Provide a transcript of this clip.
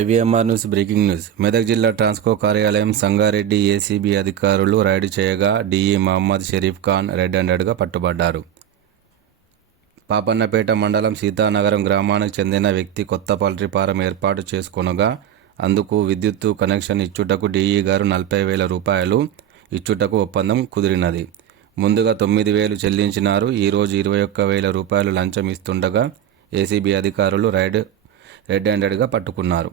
ఐవీఎంఆర్ news breaking news. Medak జిల్లా ట్రాన్స్కో కార్యాలయం Sangareddy ACB అధికారులు రైడ్ చేయగా డీఈ మహమ్మద్ షరీఫ్ ఖాన్ రెడ్ హ్యాండెడ్గా పట్టుబడ్డారు. పాపన్నపేట మండలం సీతానగరం గ్రామానికి చెందిన వ్యక్తి కొత్త పౌల్ట్రీ ఫారం ఏర్పాటు చేసుకొనగా అందుకు విద్యుత్తు కనెక్షన్ ఇచ్చుటకు డీఈ గారు 40,000 రూపాయలు ఇచ్చుటకు ఒప్పందం కుదిరినది. ముందుగా 9,000 చెల్లించినారు. ఈరోజు 21,000 రూపాయలు లంచం ఇస్తుండగా ఏసీబీ అధికారులు రెడ్ హ్యాండెడ్గా పట్టుకున్నారు.